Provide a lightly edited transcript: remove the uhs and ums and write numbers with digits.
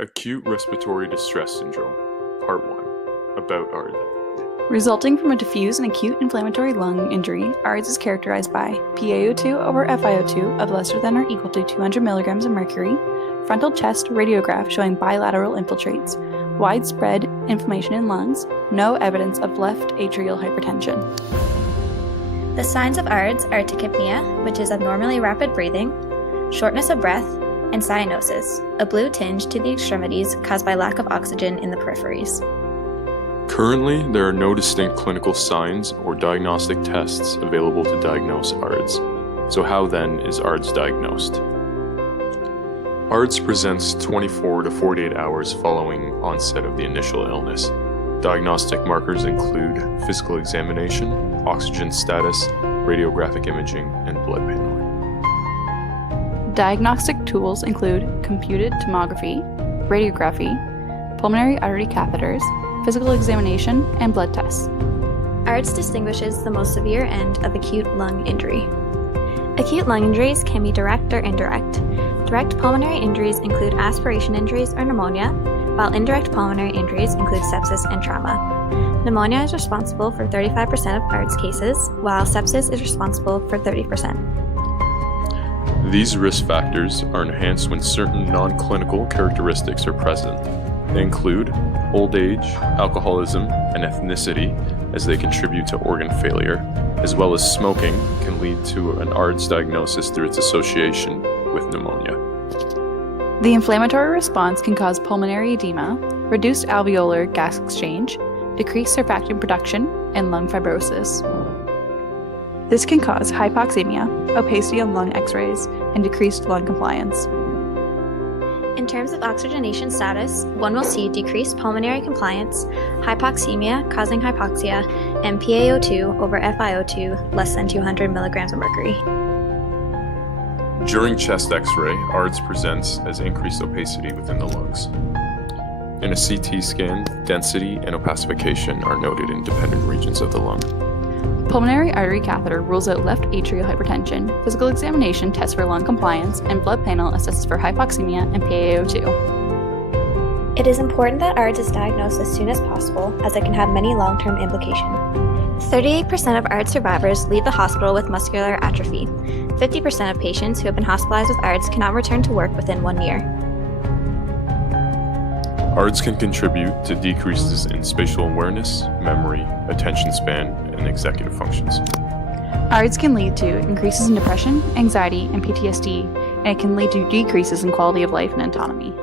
Acute Respiratory Distress Syndrome, Part 1, about ARDS. Resulting from a diffuse and acute inflammatory lung injury, ARDS is characterized by PaO2 over FiO2 of lesser than or equal to 200 mg of mercury, frontal chest radiograph showing bilateral infiltrates, widespread inflammation in lungs, no evidence of left atrial hypertension. The signs of ARDS are tachypnea, which is abnormally rapid breathing, shortness of breath, and cyanosis, a blue tinge to the extremities caused by lack of oxygen in the peripheries. Currently, there are no distinct clinical signs or diagnostic tests available to diagnose ARDS. So how then is ARDS diagnosed? ARDS presents 24 to 48 hours following onset of the initial illness. Diagnostic markers include physical examination, oxygen status, radiographic imaging, and blood paneling. Diagnostic tools include computed tomography, radiography, pulmonary artery catheters, physical examination, and blood tests. ARDS distinguishes the most severe end of acute lung injury. Acute lung injuries can be direct or indirect. Direct pulmonary injuries include aspiration injuries or pneumonia, while indirect pulmonary injuries include sepsis and trauma. Pneumonia is responsible for 35% of ARDS cases, while sepsis is responsible for 30%. These risk factors are enhanced when certain non-clinical characteristics are present. They include old age, alcoholism, and ethnicity, as they contribute to organ failure, as well as smoking can lead to an ARDS diagnosis through its association with pneumonia. The inflammatory response can cause pulmonary edema, reduced alveolar gas exchange, decreased surfactant production, and lung fibrosis. This can cause hypoxemia, opacity on lung x-rays, and decreased lung compliance. In terms of oxygenation status, one will see decreased pulmonary compliance, hypoxemia causing hypoxia, and PaO2 over FiO2 less than 200 mg of mercury. During chest x-ray, ARDS presents as increased opacity within the lungs. In a CT scan, density and opacification are noted in dependent regions of the lung. Pulmonary artery catheter rules out left atrial hypertension, physical examination tests for lung compliance, and blood panel assesses for hypoxemia and PaO2. It is important that ARDS is diagnosed as soon as possible, as it can have many long-term implications. 38% of ARDS survivors leave the hospital with muscular atrophy. 50% of patients who have been hospitalized with ARDS cannot return to work within 1 year. ARDS can contribute to decreases in spatial awareness, memory, attention span, and executive functions. ARDS can lead to increases in depression, anxiety, and PTSD, and it can lead to decreases in quality of life and autonomy.